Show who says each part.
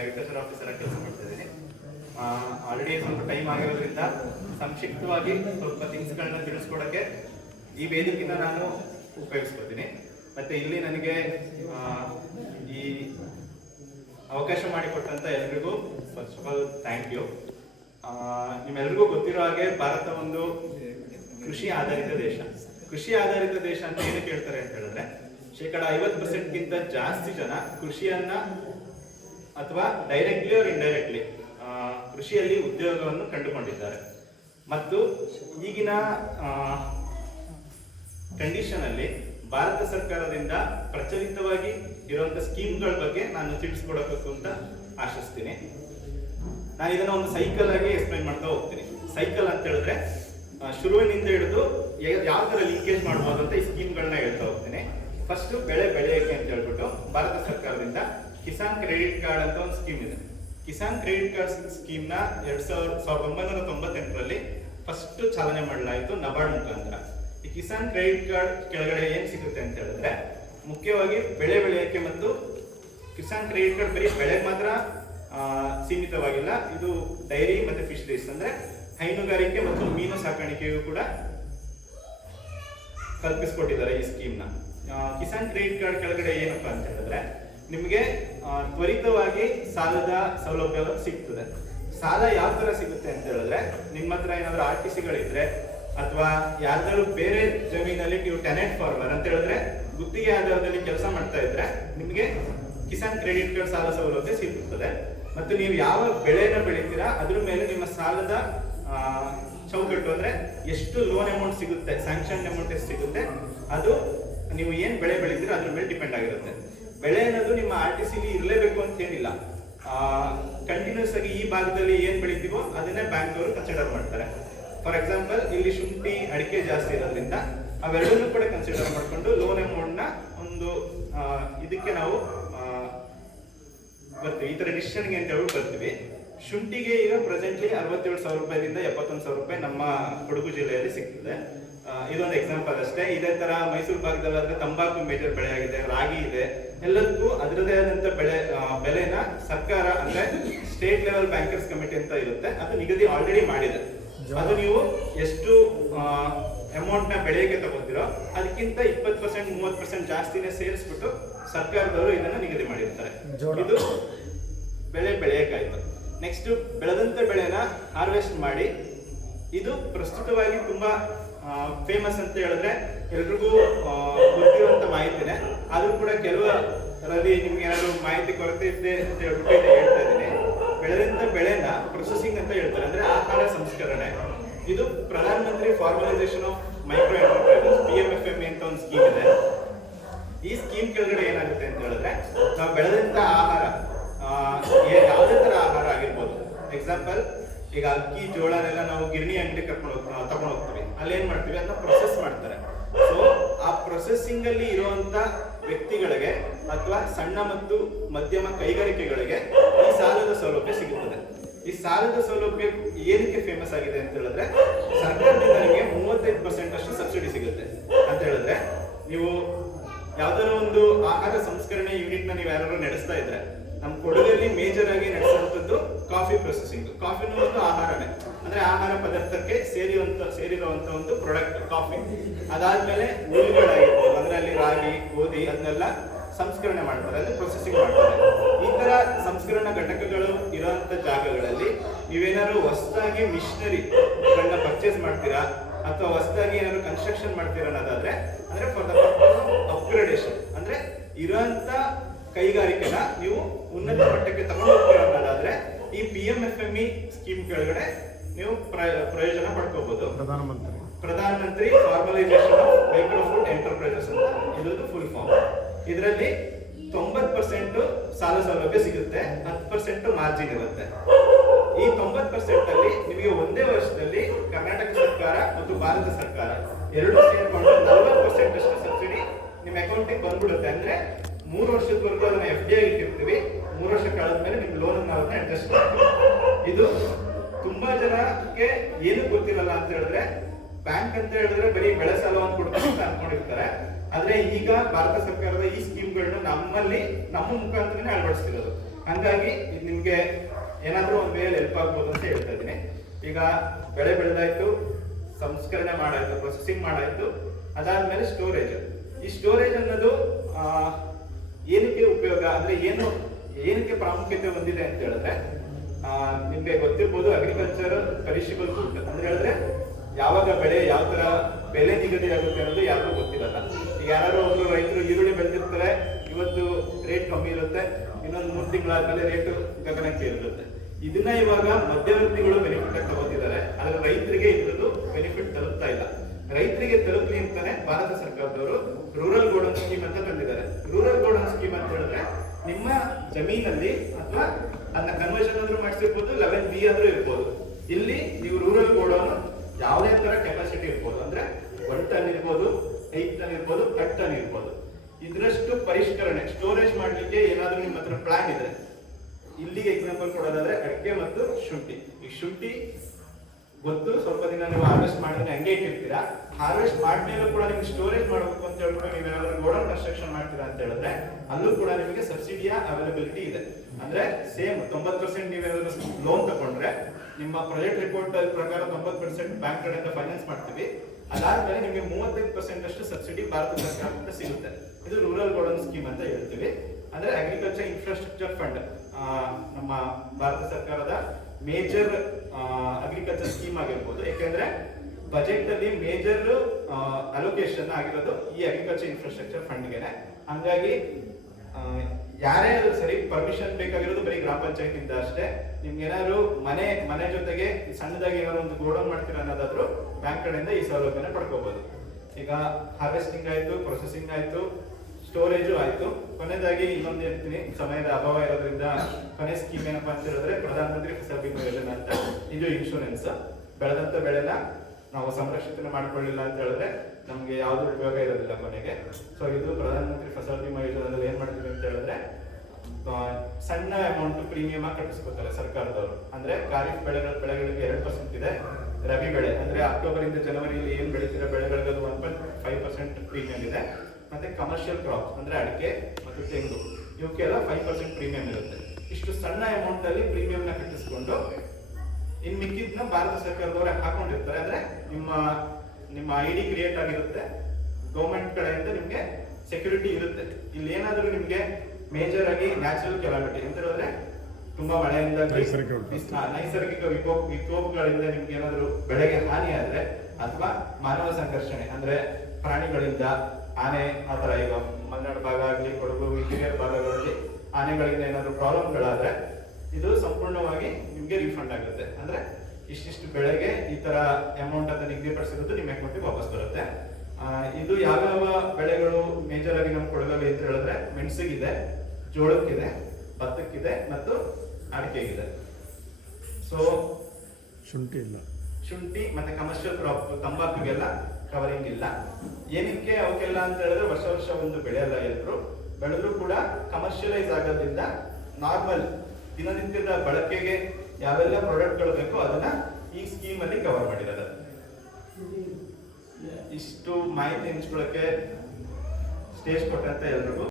Speaker 1: Agriculture officer ಕೆಲಸ ಮಾಡ್ತಾ ಇದ್ದೀನಿ. ಆಲ್ರೆಡಿ ಸ್ವಲ್ಪ ಟೈಮ್ ಆಗಿರೋದ್ರಿಂದ ಸಂಕ್ಷಿಪ್ತವಾಗಿ ಸ್ವಲ್ಪ ಥಿಂಗ್ಸ್ಗಳನ್ನ ತಿಳಿಸ್ಕೊಡಕ್ಕೆ ಈ ವೇದಿಕೆನ ನಾನು ಉಪಯೋಗಿಸ್ಕೊತೀನಿ ಮತ್ತೆ ಇಲ್ಲಿ ನನಗೆ ಈ ಅವಕಾಶ ಮಾಡಿಕೊಟ್ಟಂತ ಎಲ್ರಿಗೂ first of all thank you ನಿಮ್ಮೆಲ್ರಿಗೂ ಗೊತ್ತಿರೋ ಹಾಗೆ ಭಾರತ ಒಂದು ಕೃಷಿ ಆಧಾರಿತ ದೇಶ. ಕೃಷಿ ಆಧಾರಿತ ದೇಶ ಅಂತ ಏನಕ್ಕೆ ಹೇಳ್ತಾರೆ ಅಂತ ಹೇಳಿದ್ರೆ, ಶೇಕಡ ಐವತ್ತು ಪರ್ಸೆಂಟ್ಗಿಂತ ಜಾಸ್ತಿ ಜನ ಕೃಷಿಯನ್ನ ಅಥವಾ ಡೈರೆಕ್ಟ್ಲಿ ಆರ್ ಇಂಡೈರೆಕ್ಟ್ಲಿ ಕೃಷಿಯಲ್ಲಿ ಉದ್ಯೋಗವನ್ನು ಕಂಡುಕೊಂಡಿದ್ದಾರೆ. ಮತ್ತು ಈಗಿನ ಕಂಡೀಷನ್ ಅಲ್ಲಿ ಭಾರತ ಸರ್ಕಾರದಿಂದ ಪ್ರಚಲಿತವಾಗಿ ಇರುವಂತ ಸ್ಕೀಮ್ಗಳ ಬಗ್ಗೆ ನಾನು ತಿಳಿಸ್ಕೊಡಬೇಕು ಅಂತ ಆಶಿಸ್ತೀನಿ. ನಾನು ಇದನ್ನ ಒಂದು ಸೈಕಲ್ ಆಗಿ ಎಕ್ಸ್ಪ್ಲೈನ್ ಮಾಡ್ತಾ ಹೋಗ್ತೀನಿ. ಸೈಕಲ್ ಅಂತ ಹೇಳಿದ್ರೆ ಶುರುವಿನಿಂದ ಹಿಡಿದು ಯಾವ ಥರ ಲಿಂಕೇಜ್ ಮಾಡ್ಬೋದು ಅಂತ ಈ ಸ್ಕೀಮ್ಗಳನ್ನ ಹೇಳ್ತಾ ಹೋಗ್ತೀನಿ. ಫಸ್ಟ್ ಬೆಳೆ ಬೆಳೆಯಕ್ಕೆ ಅಂತ ಹೇಳ್ಬಿಟ್ಟು ಭಾರತ ಸರ್ಕಾರದಿಂದ ಕಿಸಾನ್ ಕ್ರೆಡಿಟ್ ಕಾರ್ಡ್ ಅಂತ ಒಂದು ಸ್ಕೀಮ್ ಇದೆ. ಕಿಸಾನ್ ಕ್ರೆಡಿಟ್ ಕಾರ್ಡ್ ಸ್ಕೀಮ್ ಎರಡು ಎರಡ್ ಸಾವಿರದ ಒಂಬೈನೂರ ತೊಂಬತ್ತೆಂಟರಲ್ಲಿ ಫಸ್ಟ್ ಚಾಲನೆ ಮಾಡಲಾಯಿತು ನಬಾರ್ಡ್ ಮುಖಾಂತರ. ಈ ಕಿಸಾನ್ ಕ್ರೆಡಿಟ್ ಕಾರ್ಡ್ ಕೆಳಗಡೆ ಏನು ಸಿಗುತ್ತೆ ಅಂತ ಹೇಳಿದ್ರೆ, ಮುಖ್ಯವಾಗಿ ಬೆಳೆ ಬೆಳೆಯಕ್ಕೆ ಮತ್ತು ಕಿಸಾನ್ ಕ್ರೆಡಿಟ್ ಕಾರ್ಡ್ ಬರೀ ಬೆಳೆ ಮಾತ್ರ ಸೀಮಿತವಾಗಿಲ್ಲ. ಇದು ಡೈರಿ ಮತ್ತೆ ಫಿಶರೀಸ್ ಅಂದ್ರೆ ಹೈನುಗಾರಿಕೆ ಮತ್ತು ಮೀನು ಸಾಕಾಣಿಕೆಗೂ ಕೂಡ ಕಲ್ಪಿಸ್ಕೊಟ್ಟಿದ್ದಾರೆ ಈ ಸ್ಕೀಮ್ನ. ಕಿಸಾನ್ ಕ್ರೆಡಿಟ್ ಕಾರ್ಡ್ ಕೆಳಗಡೆ ಏನಪ್ಪ ಅಂತ ಹೇಳಿದ್ರೆ ನಿಮಗೆ ತ್ವರಿತವಾಗಿ ಸಾಲದ ಸೌಲಭ್ಯ ಸಿಗ್ತದೆ. ಸಾಲ ಯಾವ ತರ ಸಿಗುತ್ತೆ ಅಂತ ಹೇಳಿದ್ರೆ, ನಿಮ್ಮ ಹತ್ರ ಏನಾದ್ರು ಆರ್ ಟಿ ಸಿಗಳಿದ್ರೆ ಅಥವಾ ಯಾವ್ದಾದ್ರು ಬೇರೆ ಜಮೀನಲ್ಲಿ ನೀವು ಟೆನೆಂಟ್ ಫಾರ್ಮರ್ ಅಂತ ಹೇಳಿದ್ರೆ, ಗುತ್ತಿಗೆ ಆಧಾರದಲ್ಲಿ ಕೆಲಸ ಮಾಡ್ತಾ ಇದ್ರೆ, ನಿಮಗೆ ಕಿಸಾನ್ ಕ್ರೆಡಿಟ್ ಕಾರ್ಡ್ ಸಾಲ ಸೌಲಭ್ಯ ಸಿಗುತ್ತದೆ ಮತ್ತು ನೀವು ಯಾವ ಬೆಳೆನ ಬೆಳಿತೀರಾ, ಅದ್ರ ಮೇಲೆ ನಿಮ್ಮ ಸಾಲದ ಚೌಕಟ್ಟು ಅಂದ್ರೆ ಎಷ್ಟು ಲೋನ್ ಅಮೌಂಟ್ ಸಿಗುತ್ತೆ ಸ್ಯಾಂಕ್ಷನ್ ಅಮೌಂಟ್ ಎಷ್ಟು ಸಿಗುತ್ತೆ, ಅದು ನೀವು ಏನು ಬೆಳೆ ಬೆಳಿತೀರಾ, ಅದ್ರ ಮೇಲೆ ಡಿಪೆಂಡ್ ಆಗಿರುತ್ತೆ. ಬೆಳೆ ಅನ್ನೋದು ನಿಮ್ಮ ಆರ್ ಟಿ ಸಿಲಿ ಇರಲೇಬೇಕು ಅಂತ ಏನಿಲ್ಲ. ಕಂಟಿನ್ಯೂಸ್ ಆಗಿ ಈ ಭಾಗದಲ್ಲಿ ಏನ್ ಬೆಳಿತೀವೋ ಅದನ್ನೇ ಬ್ಯಾಂಕ್ ಅವರು ಕನ್ಸಿಡರ್ ಮಾಡ್ತಾರೆ. ಫಾರ್ ಎಕ್ಸಾಂಪಲ್ ಇಲ್ಲಿ ಶುಂಠಿ, ಅಡಿಕೆ ಜಾಸ್ತಿ ಇರೋದ್ರಿಂದ ಅವೆರಡನ್ನೂ ಕೂಡ ಕನ್ಸಿಡರ್ ಮಾಡಿಕೊಂಡು ಲೋನ್ ಅಮೌಂಟ್ನ ಒಂದು ಇದಕ್ಕೆ ನಾವು ಬರ್ತೀವಿ. ಈ ಥರ ಡಿಸಿಷನ್ಗೆ ಅಂತ ಹೇಳಿ ಬರ್ತೀವಿ. ಶುಂಠಿಗೆ ಈಗ ಪ್ರೆಸೆಂಟ್ಲಿ ಅರವತ್ತೇಳು ಸಾವಿರ ರೂಪಾಯಿದಿಂದ ಎಪ್ಪತ್ತೊಂದು ಸಾವಿರ ರೂಪಾಯಿ ನಮ್ಮ ಕೊಡಗು ಜಿಲ್ಲೆಯಲ್ಲಿ ಸಿಗ್ತದೆ. ಇದೊಂದು ಎಕ್ಸಾಂಪಲ್ ಅಷ್ಟೇ. ಇದೇ ತರ ಮೈಸೂರು ಭಾಗದಲ್ಲಾದ್ರೆ ತಂಬಾಕು ಮೇಜರ್ ಬೆಳೆ ಆಗಿದೆ ರಾಗಿ ಇದೆ. ಎಲ್ಲದಕ್ಕೂ ಅದರದೇ ಆದಂತ ಬೆಳೆ ಬೆಲೆನ ಸರ್ಕಾರ ಅಂದ್ರೆ ಸ್ಟೇಟ್ ಲೆವೆಲ್ ಬ್ಯಾಂಕರ್ಸ್ ಕಮಿಟಿ ಅಂತ ಇರುತ್ತೆ. ಅದು ನಿಗದಿ ಆಲ್ರೆಡಿ ಮಾಡಿದೆ. ಅದು ನೀವು ಎಷ್ಟು ಅಮೌಂಟ್ನ ಬೆಳೆಗೆ ತಗೋತಿರೋ ಅದಕ್ಕಿಂತ ಇಪ್ಪತ್ತು ಪರ್ಸೆಂಟ್ ಮೂವತ್ತು ಪರ್ಸೆಂಟ್ ಜಾಸ್ತಿನೇ ಸೇರಿಸ್ಬಿಟ್ಟು ಸರ್ಕಾರದವರು ಇದನ್ನ ನಿಗದಿ ಮಾಡಿರ್ತಾರೆ. ಇದು ಬೆಳೆ ಬೆಳೆಯಕ್ಕಾಯ್ತು ನೆಕ್ಸ್ಟ್ ಬೆಳೆದಂತ ಬೆಳೆನ ಹಾರ್ವೆಸ್ಟ್ ಮಾಡಿ ಇದು ಪ್ರಸ್ತುತವಾಗಿ ತುಂಬಾ ಫೇಮಸ್ ಅಂತ ಹೇಳಿದ್ರೆ ಎಲ್ರಿಗೂ ಗೊತ್ತಿರುವಂತ ಮಾಹಿತಿನೇ. ಆದ್ರೂ ಕೂಡ ಕೆಲವರಲ್ಲಿ ನಿಮ್ಗೆ ಏನಾದ್ರು ಮಾಹಿತಿ ಕೊರತೆ ಇದೆ ಅಂತ ಹೇಳ್ಬಿಟ್ಟು ಹೇಳ್ತಾ ಇದ್ದೀನಿ. ಬೆಳೆದಂತ ಬೆಳೆನ ಪ್ರೊಸೆಸಿಂಗ್ ಅಂತ ಹೇಳ್ತಾರೆ. ಅಂದ್ರೆ ಆಹಾರ ಸಂಸ್ಕರಣೆ. ಇದು Pradhan Mantri formalisation of micro enterprises P M F M ಅಂತ ಒಂದು ಸ್ಕೀಮ್ ಇದೆ. ಈ ಸ್ಕೀಮ್ ಕೆಳಗಡೆ ಏನಾಗುತ್ತೆ ಅಂತ ಹೇಳಿದ್ರೆ, ನಾವು ಬೆಳೆದಂತ ಆಹಾರ ಯಾವುದೇ ತರ ಆಹಾರ ಆಗಿರ್ಬೋದು. ಎಕ್ಸಾಂಪಲ್ ಈಗ ಅಕ್ಕಿ, ಜೋಳನೆಲ್ಲ ನಾವು ಗಿರಣಿ ಅಂಗಡಿ ಕರ್ಕೊಂಡು ಹೋಗ್ ತಗೊಂಡು ಹೋಗ್ತೀವಿ. ಅಲ್ಲಿ ಏನ್ ಮಾಡ್ತೀವಿ ಅದನ್ನ ಪ್ರೊಸೆಸ್ ಮಾಡ್ತಾರೆ. ಸೊ ಆ ಪ್ರೊಸೆಸಿಂಗ್ ಅಲ್ಲಿ ಇರುವಂತ ವ್ಯಕ್ತಿಗಳಿಗೆ ಅಥವಾ ಸಣ್ಣ ಮತ್ತು ಮಧ್ಯಮ ಕೈಗಾರಿಕೆಗಳಿಗೆ ಈ ಸಾಲದ ಸೌಲಭ್ಯ ಸಿಗುತ್ತದೆ. ಈ ಸಾಲದ ಸೌಲಭ್ಯ ಏನಕ್ಕೆ ಫೇಮಸ್ ಆಗಿದೆ ಅಂತ ಹೇಳಿದ್ರೆ, ಸರ್ಕಾರದಿಂದ ನಿಮಗೆ ಮೂವತ್ತೈದು ಪರ್ಸೆಂಟ್ ಅಷ್ಟು ಸಬ್ಸಿಡಿ ಸಿಗುತ್ತೆ ಅಂತ ಹೇಳಿದ್ರೆ, ನೀವು ಯಾವ್ದಾರ ಒಂದು ಆಹಾರ ಸಂಸ್ಕರಣೆ ಯೂನಿಟ್ನ ನೀವು ಯಾರು ನಡೆಸ್ತಾ ಇದ್ರೆ ನಮ್ಮ ಕೊಡಗಲ್ಲಿ ಮೇಜರ್ ಆಗಿ ನಡೆಸುವಂತದ್ದು ಕಾಫಿ ಪ್ರೊಸೆಸಿಂಗ್ ಕಾಫಿನೂ ಒಂದು ಆಹಾರನೇ. ಸೇರಿರುವಂತ ಒಂದು ಪ್ರಾಡಕ್ಟ್ ಕಾಫಿ ಅದಾದ್ಮೇಲೆ ಹುಳುಗಳಾಗಿರ್ಬೋದು, ಅದರಲ್ಲಿ ರಾಗಿ, ಗೋಧಿ, ಅದನ್ನೆಲ್ಲ ಸಂಸ್ಕರಣೆ ಮಾಡ್ತಾರೆ, ಅಂದ್ರೆ ಪ್ರೊಸೆಸಿಂಗ್ ಮಾಡ್ತಾರೆ. ಈ ತರ ಸಂಸ್ಕರಣಾ ಘಟಕಗಳು ಇರುವಂತ ಜಾಗಗಳಲ್ಲಿ ನೀವೇನಾದ್ರು ಹೊಸದಾಗಿ ಮಿಷಿನರಿ ಗಳನ್ನ ಪರ್ಚೇಸ್ ಮಾಡ್ತೀರಾ? ಅಥವಾ ಹೊಸದಾಗಿ ಏನಾದ್ರು ಕನ್ಸ್ಟ್ರಕ್ಷನ್ ಮಾಡ್ತೀರಾ ಅನ್ನೋದಾದ್ರೆ, ಅಂದ್ರೆ ಫಾರ್ ದ ಅಪ್ಗ್ರೇಡೇಷನ್ ಅಂದ್ರೆ ಇರುವಂತ ಕೈಗಾರಿಕೆನ ನೀವು ಉನ್ನತ ಮಟ್ಟಕ್ಕೆ ತಗೊಂಡು ಹೋಗ್ತೀರಾ ಅನ್ನೋದಾದ್ರೆ ಈ P M F M E scheme ಕೆಳಗಡೆ ನೀವು ಪ್ರ- ಪ್ರಯೋಜನ ಪಡ್ಕೋಬಹುದು
Speaker 2: Pradhan Mantri.
Speaker 1: Pradhan Mantri formalisation of micro food enterprises ಅಂತ ಇದೊಂದು ಫುಲ್ ಫಾರ್ಮ್ ಇದರಲ್ಲಿ ತೊಂಬತ್ ಪರ್ಸೆಂಟ್ ಸಾಲ ಸೌಲಭ್ಯ ಸಿಗುತ್ತೆ ಹತ್ತು ಪರ್ಸೆಂಟ್ ಮಾರ್ಜಿನ್ ಇರುತ್ತೆ. ಈ ತೊಂಬತ್ ಪರ್ಸೆಂಟ್ ಅಲ್ಲಿ ನಿಮಗೆ ಒಂದೇ ವರ್ಷದಲ್ಲಿ ಕರ್ನಾಟಕ ಸರ್ಕಾರ ಮತ್ತು ಭಾರತ ಸರ್ಕಾರ ಎರಡು ಸೇರ್ಕೊಂಡು ನಲವತ್ತು ಪರ್ಸೆಂಟ್ ಅಷ್ಟು ಸಬ್ಸಿಡಿ ನಿಮ್ಮ ಅಕೌಂಟಿಗೆ ಬಂದ್ಬಿಡುತ್ತೆ. ಅಂದ್ರೆ ಮೂರು ವರ್ಷದವರೆಗೂ ಅದನ್ನ ಎಫ್ ಡಿ ಆಗಿ ಇಟ್ಟಿರ್ತೀವಿ. ಮೂರು ವರ್ಷ ಕಳೆದ್ಮೇಲೆ ನಿಮ್ಗೆ ಲೋನ್ ನಾವು ಅಡ್ಜಸ್ಟ್ ಮಾಡ್ತೀವಿ. ಇದು ತುಂಬಾ ಜನಕ್ಕೆ ಏನು ಗೊತ್ತಿರಲ್ಲ ಅಂತ ಹೇಳಿದ್ರೆ ಬ್ಯಾಂಕ್ ಅಂತ ಹೇಳಿದ್ರೆ ಬರೀ ಬೆಳೆ ಸಾಲ ಅಂತ ಕೊಡ್ತಾರೆ ಅಂತ ಅನ್ಕೊಂಡಿರ್ತಾರೆ. ಆದ್ರೆ ಈಗ ಭಾರತ ಸರ್ಕಾರದ ಈ ಸ್ಕೀಮ್ಗಳನ್ನ ನಮ್ಮಲ್ಲಿ, ನಮ್ಮ ಮುಖಾಂತರನೇ ಅಳವಡಿಸ್ತಿರೋದು. ಹಂಗಾಗಿ ನಿಮ್ಗೆ ಏನಾದ್ರೂ ಒಂದ್ ವೇಳೆ ಹೆಲ್ಪ್ ಆಗ್ಬೋದು ಅಂತ ಹೇಳ್ತಾ ಇದ್ದೀನಿ. ಈಗ ಬೆಳೆ ಬೆಳೆದಾಯ್ತು, ಸಂಸ್ಕರಣೆ ಮಾಡಾಯ್ತು ಪ್ರೊಸೆಸಿಂಗ್ ಮಾಡಾಯ್ತು, ಅದಾದ್ಮೇಲೆ ಸ್ಟೋರೇಜ್ ಈ ಸ್ಟೋರೇಜ್ ಅನ್ನೋದು ಏನಕ್ಕೆ ಉಪಯೋಗ ಅಂದ್ರೆ ಏನು, ಏನಕ್ಕೆ ಪ್ರಾಮುಖ್ಯತೆ ಹೊಂದಿದೆ ಅಂತ ಹೇಳಿದ್ರೆ ನಿಮ್ಗೆ ಗೊತ್ತಿರ್ಬೋದು ಅಗ್ರಿಕಲ್ಚರ್ ಪೆರಿಷಬಲ್ ಅಂತ ಹೇಳಿದ್ರೆ ಯಾವಾಗ ಬೆಳೆ, ಯಾವ ತರ ಬೆಲೆ ನಿಗದಿ ಆಗುತ್ತೆ ಅನ್ನೋದು ಯಾರಿಗೂ ಗೊತ್ತಿರಲ್ಲ. ಈಗ ಯಾರು ಒಬ್ರು ರೈತರು ಈರುಳ್ಳಿ ಬೆಳೆದಿರ್ತಾರೆ, ಇವತ್ತು ರೇಟ್ ಕಮ್ಮಿ ಇರುತ್ತೆ, ಇನ್ನೊಂದು ಮೂರು ತಿಂಗಳಾದ್ಮೇಲೆ ರೇಟ್ ಗಗನಕ್ಕೆ ಇರುತ್ತೆ ಇದನ್ನ ಇವಾಗ ಮಧ್ಯವರ್ತಿಗಳು ಬೆನಿಫಿಟ್ ತಗೋತಿದ್ದಾರೆ ಆದ್ರೆ ರೈತರಿಗೆ ಇದ್ರದ್ದು ಬೆನಿಫಿಟ್ ತಲುಪ್ತಾ ಇಲ್ಲ. ರೈತರಿಗೆ ತಲುಪಲಿ ಅಂತಾನೆ ಭಾರತ ಸರ್ಕಾರದವರು ರೂರಲ್ ಗೋಡನ್ ಸ್ಕೀಮ್ ಅಂತ ತಂದಿದ್ದಾರೆ. ರೂರಲ್ ಗೋಡನ್ ಸ್ಕೀಮ್ ಅಂತ ಹೇಳಿದ್ರೆ ನಿಮ್ಮ ಜಮೀನಲ್ಲಿ ಅಥವಾ ಅದನ್ನ ಕನ್ವರ್ಷನ್ ಆದ್ರೂ ಮಾಡಿಸಿರ್ಬೋದು ಲೆವೆನ್ ಬಿ ಆದ್ರೂ ಇರ್ಬೋದು. ಇಲ್ಲಿ ನೀವು ರೂರಲ್ ಗೋಡನ್ ಯಾವುದೇ ತರ ಕೆಪಾಸಿಟಿ ಇರ್ಬೋದು. ಅಂದ್ರೆ ಒನ್ ಟನ್ ಇರ್ಬೋದು ಏಟ್ ಟನ್ ಇರ್ಬೋದು ಕಟ್ ಟನ್ ಇರ್ಬೋದು. ಇದರಷ್ಟು ಪರಿಷ್ಕರಣೆ ಸ್ಟೋರೇಜ್ ಮಾಡ್ಲಿಕ್ಕೆ ಏನಾದ್ರೂ ನಿಮ್ಮ ಹತ್ರ ಪ್ಲಾನ್ ಇದೆ ಇಲ್ಲಿಗೆ ಎಕ್ಸಾಂಪಲ್ ಕೊಡೋದಾದ್ರೆ ಅಡಿಕೆ ಮತ್ತು ಶುಂಠಿ. ಈ ಶುಂಠಿ ಗೊತ್ತು? ಸ್ವಲ್ಪ ದಿನ ನೀವು ಹಾರ್ವೆಸ್ಟ್ ಮಾಡಿದ್ರೆ ಹಂಗೆ ಇಟ್ಟಿರ್ತೀರಾ? ಹಾರ್ವೆಸ್ಟ್ ಮಾಡ್ಮೇಲೂ ಕೂಡ ನಿಮ್ಗೆ ಸ್ಟೋರೇಜ್ ಮಾಡಬೇಕು ಅಂತ ಹೇಳ್ಬಿಟ್ಟು ನೀವು ಏನಾದ್ರು ಗೋಡನ್ ಕನ್ಸ್ಟ್ರಕ್ಷನ್ ಮಾಡ್ತೀರಾ ಅಂತ ಹೇಳಿದ್ರೆ ಅಲ್ಲೂ ಕೂಡ ನಿಮಗೆ ಸಬ್ಸಿಡಿಯ ಅವೈಲಬಿಲಿಟಿ ಇದೆ. ಅಂದ್ರೆ ಸೇಮ್ ತೊಂಬತ್ ಪರ್ಸೆಂಟ್ ನೀವೇನಾದ್ರು ಲೋನ್ ತಗೊಂಡ್ರೆ ನಿಮ್ಮ ಪ್ರಾಜೆಕ್ಟ್ ರಿಪೋರ್ಟ್ ಪ್ರಕಾರ ತೊಂಬತ್ ಪರ್ಸೆಂಟ್ ಬ್ಯಾಂಕ್ ಕಡೆಯಿಂದ ಫೈನಾನ್ಸ್ ಮಾಡ್ತೀವಿ. ಅದಾದ್ಮೇಲೆ ನಿಮಗೆ ಮೂವತ್ತೈದು ಪರ್ಸೆಂಟ್ ಅಷ್ಟು ಸಬ್ಸಿಡಿ ಭಾರತ ಸರ್ಕಾರದಿಂದ ಸಿಗುತ್ತೆ. ಇದು ರೂರಲ್ ಗೋಡನ್ ಸ್ಕೀಮ್ ಅಂತ ಹೇಳ್ತೀವಿ. ಅಂದ್ರೆ ಅಗ್ರಿಕಲ್ಚರ್ ಇನ್ಫ್ರಾಸ್ಟ್ರಕ್ಚರ್ ಫಂಡ್ ನಮ್ಮ ಭಾರತ ಸರ್ಕಾರದ ಮೇಜರ್ ಅಗ್ರಿಕಲ್ಚರ್ ಸ್ಕೀಮ್ ಆಗಿರ್ಬೋದು. ಯಾಕೆಂದ್ರೆ ಬಜೆಟ್ ಅಲ್ಲಿ ಮೇಜರ್ ಅಲೋಕೇಶನ್ ಆಗಿರೋದು ಈ ಅಗ್ರಿಕಲ್ಚರ್ ಇನ್ಫ್ರಾಸ್ಟ್ರಕ್ಚರ್ ಫಂಡ್ಗೆನೆ ಹಂಗಾಗಿ ಯಾರೇ ಆದ್ರೂ ಸರಿ ಪರ್ಮಿಷನ್ ಬೇಕಾಗಿರೋದು ಬರೀ ಗ್ರಾಮ ಪಂಚಾಯತ್ ಇಂದ ಅಷ್ಟೇ. ನಿಮ್ಗೆ ಏನಾದ್ರು ಮನೆ ಮನೆ ಜೊತೆಗೆ ಸಣ್ಣದಾಗಿ ಏನಾದ್ರು ಒಂದು ಗೋಡೌನ್ ಮಾಡ್ತೀರಾ ಅನ್ನೋದಾದ್ರೂ ಬ್ಯಾಂಕ್ ಕಡೆಯಿಂದ ಈ ಸೌಲಭ್ಯನ ಪಡ್ಕೋಬಹುದು ಈಗ ಹಾರ್ವೆಸ್ಟಿಂಗ್ ಆಯ್ತು ಪ್ರೊಸೆಸಿಂಗ್ ಆಯ್ತು ಸ್ಟೋರೇಜು ಆಯ್ತು. ಕೊನೆಯದಾಗಿ ಇನ್ನೊಂದು ಹೇಳ್ತೀನಿ. ಸಮಯದ ಅಭಾವ ಇರೋದ್ರಿಂದ ಕೊನೆ ಸ್ಕೀಮ್ ಏನಪ್ಪ ಅಂತ ಹೇಳಿದ್ರೆ ಪ್ರಧಾನ ಮಂತ್ರಿ ಫಸಲ್ ಬಿಮಾ ಯೋಜನೆ ಅಂತ. ಇದು ಇನ್ಶೂರೆನ್ಸ್ ಬೆಳೆದಂತ ಬೆಳೆನ ನಾವು ಸಂರಕ್ಷಿತನ ಮಾಡ್ಕೊಳ್ಳಿಲ್ಲ ಅಂತ ಹೇಳಿದ್ರೆ ನಮ್ಗೆ ಯಾವ್ದು ಉಪಯೋಗ ಇರೋದಿಲ್ಲ ಕೊನೆಗೆ ಸೊ ಇದು ಪ್ರಧಾನ ಮಂತ್ರಿ ಫಸಲ್ ಬಿಮಾ ಯೋಜನೆಯಲ್ಲಿ ಏನ್ ಮಾಡ್ತೀವಿ ಅಂತ ಹೇಳಿದ್ರೆ ಸಣ್ಣ ಅಮೌಂಟ್ ಪ್ರೀಮಿಯಂ ಕಟ್ಟಿಸ್ಕೊತಾರೆ ಸರ್ಕಾರದವರು. ಅಂದ್ರೆ ಖಾರಿಫ್ ಬೆಳೆಗಳ ಬೆಳೆಗಳಿಗೆ ಎರಡು ಪರ್ಸೆಂಟ್ ಇದೆ. ರವಿ ಬೆಳೆ. ಅಂದ್ರೆ ಅಕ್ಟೋಬರ್ ಇಂದ ಜನವರಿಯಲ್ಲಿ ಏನ್ ಬೆಳೀತಿರೋ ಬೆಳೆಗಳಿಗೆ ಅದು one point five percent premium ಇದೆ. ಮತ್ತೆ ಕಮರ್ಷಿಯಲ್ ಕ್ರಾಪ್ ಅಂದ್ರೆ ಅಡಿಕೆ ಮತ್ತು ತೆಂಗು ಇವಕ್ಕೆಲ್ಲ ಫೈವ್ ಪರ್ಸೆಂಟ್ ಪ್ರೀಮಿಯಂ ಇರುತ್ತೆ. ಇಷ್ಟು ಸಣ್ಣ ಅಮೌಂಟ್ ಅಲ್ಲಿ ಪ್ರೀಮಿಯಂ ನ ಕಟ್ಟಿಸ್ಕೊಂಡು ಇನ್ ಮಿಕ್ಕಿದ್ನ ಭಾರತ ಸರ್ಕಾರದವರೇ ಹಾಕೊಂಡಿರ್ತಾರೆ. ಅಂದ್ರೆ ನಿಮ್ಮ ನಿಮ್ಮ ಐ ಡಿ ಕ್ರಿಯೇಟ್ ಆಗಿರುತ್ತೆ. ಗೌರ್ಮೆಂಟ್ ಕಡೆಯಿಂದ ನಿಮ್ಗೆ ಸೆಕ್ಯೂರಿಟಿ ಇರುತ್ತೆ. ಇಲ್ಲಿ ಏನಾದ್ರೂ ನಿಮ್ಗೆ ಮೇಜರ್ ಆಗಿ ನ್ಯಾಚುರಲ್ ಕೆಲಾಮಿಟಿ ಅಂತ ಹೇಳಿದ್ರೆ ತುಂಬಾ ಮಳೆಯಿಂದ
Speaker 2: ನೈಸರ್ಗಿಕ
Speaker 1: ವಿಕೋಪ ವಿಕೋಪಗಳಿಂದ ನಿಮ್ಗೆ ಏನಾದರೂ ಬೆಳೆಗೆ ಹಾನಿ ಆದ್ರೆ ಅಥವಾ ಮಾನವ ಸಂಘರ್ಷಣೆ ಅಂದ್ರೆ ಪ್ರಾಣಿಗಳಿಂದ ಆನೆ ಆತರ ಈಗ ಮಲೆನಾಡು ಭಾಗ ಆಗಲಿ ಕೊಡಗು ಹಿರಿಯರ್ ಭಾಗಗಳಲ್ಲಿ ಆನೆಗಳಿಂದ ಏನಾದ್ರು ಪ್ರಾಬ್ಲಮ್ಗಳಾದ್ರೆ ಇದು ಸಂಪೂರ್ಣವಾಗಿ ನಿಮ್ಗೆ ರಿಫಂಡ್ ಆಗುತ್ತೆ. ಅಂದ್ರೆ ಇಷ್ಟಿಷ್ಟು ಬೆಳೆಗೆ ಈ ತರ ಅಮೌಂಟ್ ಅಂತ ನಿಗದಿಪಡಿಸಿರೋದು ನಿಮ್ಮ ಅಕೌಂಟಿಗೆ ವಾಪಸ್ ಬರುತ್ತೆ. ಆ, ಇದು ಯಾವ್ಯಾವ ಬೆಳೆಗಳು ಮೇಜರ್ ಆಗಿ ನಮ್ಮ ಕೊಡಗಲ್ಲಿ ಅಂತ ಹೇಳಿದ್ರೆ ಮೆಣಸಿಗಿದೆ ಜೋಳಕ್ಕಿದೆ ಭತ್ತಕ್ಕಿದೆ ಮತ್ತು ಅಡಿಕೆಗಿದೆ. ಸೊ
Speaker 2: ಶುಂಠಿ ಇಲ್ಲ.
Speaker 1: ಶುಂಠಿ ಮತ್ತೆ ಕಮರ್ಷಿಯಲ್ ಕ್ರಾಪ್ ತಂಬಾಕುಗೆಲ್ಲ ಕವರಿಂಗ್ ಇಲ್ಲ. ಏನಕ್ಕೆ ಅವಕ್ಕೆಲ್ಲ ಅಂತ ಹೇಳಿದ್ರೆ ವರ್ಷ ವರ್ಷ ಒಂದು ಬೆಳೆಯಲ್ಲ ಎಲ್ರು. ಬೆಳೆದ್ರು ಕೂಡ ಕಮರ್ಷಿಯಲೈಸ್ ಆಗೋದ್ರಿಂದ ನಾರ್ಮಲ್ ದಿನನಿತ್ಯದ ಬಳಕೆಗೆ ಯಾವೆಲ್ಲ ಪ್ರಾಡಕ್ಟ್ಗಳು ಬೇಕೋ ಅದನ್ನ ಈ ಸ್ಕೀಮ್ ಅಲ್ಲಿ ಕವರ್ ಮಾಡಿರೋದು. ಇಷ್ಟು ಮಾಹಿತಿ ಹಂಚ್ಕೊಳಕ್ಕೆ ಸ್ಟೇಜ್ ಕೊಟ್ಟಂತ ಎಲ್ರಿಗೂ.